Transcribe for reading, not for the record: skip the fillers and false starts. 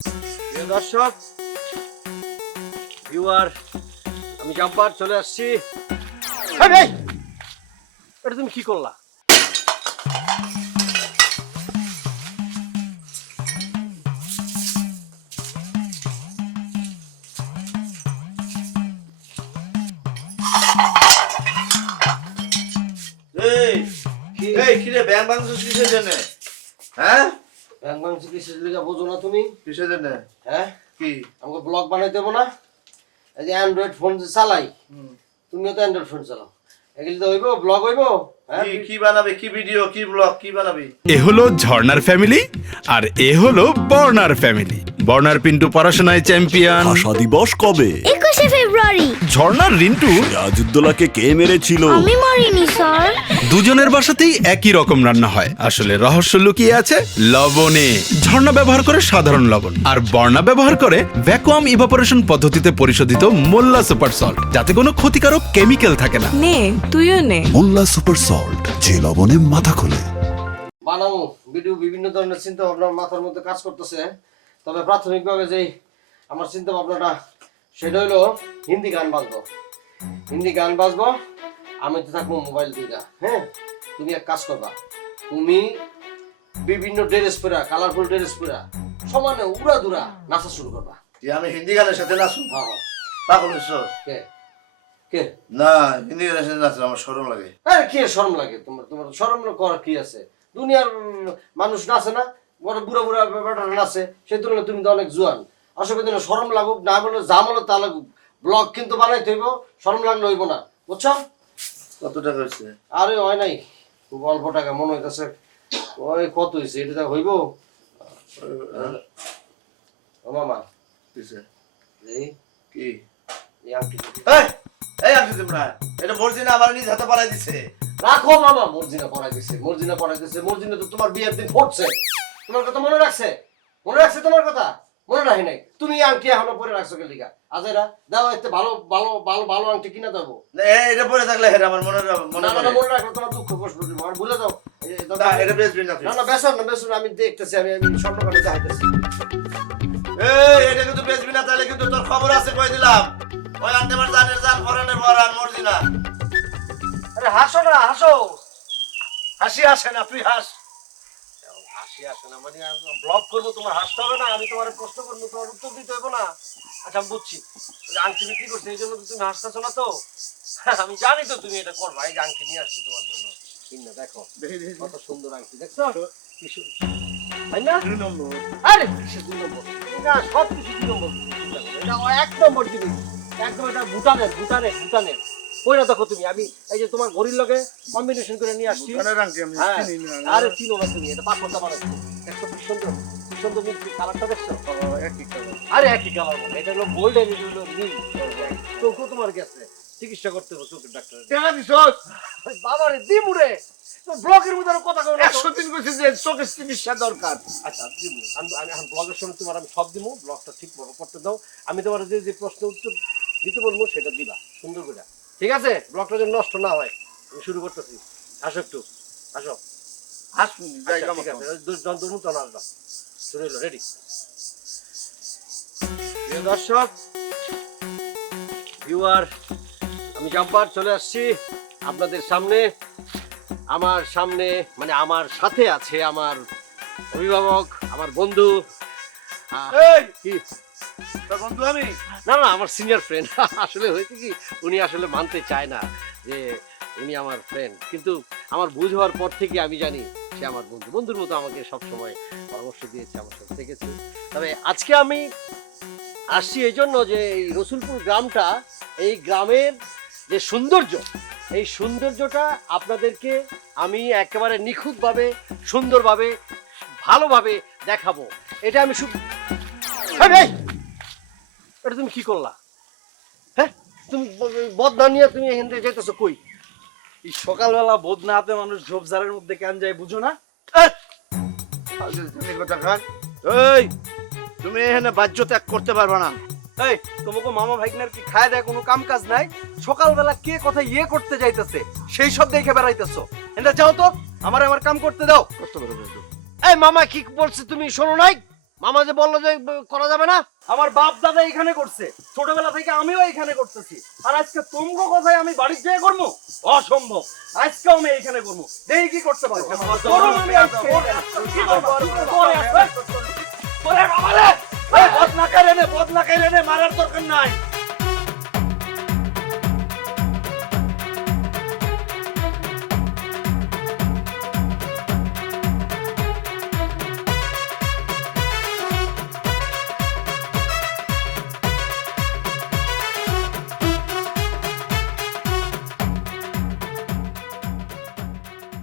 প্রিয় দর্শক ভিউয়ার, আমি জাম্পার চলে আসছি। এটা তুমি কি করলা? কিরে ব্যাংক বাংলাদেশ কিসের জন্য? হ্যাঁ ব্যাংক বাংলাদেশ কিসের লিগা বোঝো না তুমি? কিসের জন্য? হ্যাঁ কি আমাকে ব্লগ বানাই দেবো না? এই যে অ্যান্ড্রয়েড ফোন যে চালাই, তুমিও তো অ্যান্ড্রয়েড ফোন চালাও, এগুলি তো হইব ব্লগ হইব। হ্যাঁ কি বানাবে? কি ভিডিও, কি ব্লগ, কি বানাবি? এ হলো ঝর্ণার ফ্যামিলি আর এ হলো বর্ণার ফ্যামিলি। বর্ণার পিন্টু পড়াশোনায় চ্যাম্পিয়ন। ভাষা দিবস কবে? 21শে ফেব্রুয়ারি। ঝর্ণার রিন্টু রাজউদ্দৌলাকে কে মেরেছিল? আমি মরিনি স্যার। দুজনের বাসাতেই একই রকম রান্না হয়। আসলে রহস্য লুকিয়ে আছে লবণে। ঝর্ণা ব্যবহার করে সাধারণ লবণ আর বর্ণা ব্যবহার করে ভ্যাকুয়াম ইভাপোরেশন পদ্ধতিতে পরিশোধিত মোল্লা সুপার সল্ট, যাতে কোনো ক্ষতিকারক কেমিক্যাল থাকে না। নে তুইও নে। মোল্লা সুপার সল্ট, যে লবণে মাথা খোলে। বানাবো ভিডিও, বিভিন্ন ধরনের চিন্তা ভাবনা মাথার মধ্যে কাজ করতেছে। তবে প্রাথমিকভাবে যে আমার চিন্তা ভাবনাটা সেটা হলো হিন্দি গান বাজবো। হিন্দি গান বাজবো, আমি তো থাকবো মোবাইল দুইটা। হ্যাঁ, তুমি এক কাজ করবা, তুমি বিভিন্ন ড্রেস পরা, কালারফুল ড্রেস পরা সমানে উড়া দুরা নাচা শুরু করবা। যে আমি হিন্দি গানের সাথে নাচুন? হ্যাঁ হ্যাঁ। পাগল হইছো? কে কে? না, হিন্দি গানের সাথে নাচলে আমার শরম লাগে। আরে কি শরম লাগে তোমার? তোমার শরম করার কি আছে? দুনিয়ার মানুষ নাচে না, বড় বুড়া বুড়া ব্যাপারটা নাচে, সেই তুলনায় তুমি তো অনেক জোয়ান। অসুবিধা নেই, শরম লাগুক না বলে যা বলো তা লাগুক, ব্লগ কিন্তু বানাইতে হইব, শরম লাগলে হইব না, বুঝছো? কত টাকা হয়েছে? আরে হয় নাই, খুব অল্প টাকা মনে হইতেছে। ওই কত হয়েছে এটা হইব? ও মামা কিসে? এই কি এই আংটি এই আমি তোমরা এটা মর্জিনা আমার নিজ হাতে বানাই দিছে। রাখো মামা। মর্জিনা পড়াই দিছে, মর্জিনা পড়াই দিছে। মর্জিনা তো তোমার বিয়ের দিন ফুটছে, তোমার কথা মনে রাখছে? মনে রাখছে তোমার কথা? মনে রাখি নাই। তুমি এই আংটি এখনো পরে রাখছো কে লিগা? আজেরা দাও, এতে ভালো ভালো ভালো ভালো আংটি কিনা দেবো। না, এটা পরে থাকলে হেরে আমার মনে মনে না না পড়ে। মনে রাখো, তোমার দুঃখ কষ্ট দিব আর ভুলে যাও। না, এটা বেচবি না তুই। না না বেসন না, বেসন আমি দেখতেছি, আমি স্বর্ণ কাটে চাইতেছি। এটা কিন্তু বেচবি না, তাহলে কিন্তু তোর খবর আছে, কই দিলাম। ওই আন্টেমার জানের জান ফরেনের ভরান মর্জিনা। আরে হাসো না, হাসো। হাসি আসে না, তুই হাস। হাসি আসে না মানে ব্লগ করবো, তোমার হাসতে হবে না? আমি তোমার প্রশ্ন করবো, তোমার উত্তর দিতে হবে না? আচ্ছা আমি বুঝছি, আংটি বিক্রি করছে এই জন্য তো তুমি হাসতেছো না তো? আমি জানি তো তুমি এটা করবা। এই যে আংটি নিয়ে আসছি তোমার জন্য, কিনা দেখো কত সুন্দর আংটি, দেখছো? কি সুন্দর, তাই না? 2 নম্বর। আরে কিসের 2 নম্বর? না, সব কিছু 2 নম্বর। এটা 1 নম্বর জিনিস, একদম। এটা ভুটানের ভুটানের ভুটানের। কইরা দেখো তুমি, আমি এই যে তোমার ঘড়ির লগে কম্বিনেশন করে নিয়ে আসছি। ভুটানের আংটি আমি হ্যাঁ। চিনি না। আরে চিনো না তুমি, এটা পাথরটা বানাচ্ছি। দেখছো কি সুন্দর, কি সুন্দর মিষ্টি কালারটা, দেখছো? একই কালার। আরে একই কালার বলে, এটা হলো গোল্ডেন, এটা হলো নীল। চোখও তোমার গেছে, চিকিৎসা করতে হবে চোখের ডাক্তার। টাকা দিছস? বাবারে দিমুরে, তো ব্লগের মধ্যে আরো কথা কও না তো। 100 দিন কইছিস যে চোখের চিকিৎসা দরকার। আচ্ছা দিমু, আমি এখন ব্লগের সময় তোমার আমি সব দিমু, ব্লগটা ঠিক মতো করতে দাও। আমি তোমার যে যে প্রশ্ন উত্তর দিতে বলবো সেটা দিবা সুন্দর করে, ঠিক আছে? ব্লগটা যেন নষ্ট না হয়। আমি শুরু করতেছি, আসো একটু, আসো। হাস যাই আচ্ছা, কাম ঠিক আছে, যন্ত্র তো আসবা, শুরু হলো, রেডি? প্রিয় দর্শক ভিউয়ার, আমি জাম্পার চলে আসছি আপনাদের সামনে। আমার সামনে মানে আমার সাথে আছে আমার অভিভাবক, আমার বন্ধু। এই কি? তোর বন্ধু আমি? না না, আমার সিনিয়র ফ্রেন্ড। আসলে হয়েছে কি, উনি আসলে মানতে চায় না যে উনি আমার ফ্রেন্ড, কিন্তু আমার বুঝ হওয়ার পর থেকে আমি জানি সে আমার বন্ধু। বন্ধুর মতো আমাকে সবসময় পরামর্শ দিয়েছে, আমার সাথে থেকেছে। তবে আজকে আমি আসছি এই জন্য যে এই রসুলপুর গ্রামটা, এই গ্রামের যে সৌন্দর্য, এই সৌন্দর্যটা আপনাদেরকে আমি একেবারে নিখুঁতভাবে, সুন্দরভাবে, ভালোভাবে দেখাবো। এটা আমি এটা তুমি কি করলা? হ্যাঁ, তুমি বদনা নিয়ে তুমি এখান থেকে যেতেছো কই? এই সকালবেলা বদনা হাতে মানুষ ঝোপঝাড়ের মধ্যে কেন যায় বুঝো না? তুমি কথা খান। এই তুমি এখানে বাহ্য ত্যাগ করতে পারবে না। এই তোমাকে মামা ভাইগনার কি খায় দেয় কোনো কাম কাজ নাই? সকালবেলা কে কথা ইয়ে করতে যাইতেছে সেই সব দেখে বেড়াইতেছো। এটা যাও তো, আমার কাম করতে দাও। কষ্ট করে বলতো। এই মামা কি বলছে তুমি শোনো নাই? মামা যে বললো যে করা যাবে না। আমার বাপ দাদা এখানে করছে, ছোটবেলা থেকে আমিও এখানে করতেছি, আর আজকে তোমগো কথায় আমি বাড়ির যেয়ে করবো? অসম্ভব। আজকেও আমি এইখানে করবো, দেখি কি করতে পারো। করুন আমি আজকে। কি করবো? করে আসবে। করে বাবা রে। বদনা কাইলে নে, মারার দরকার নাই।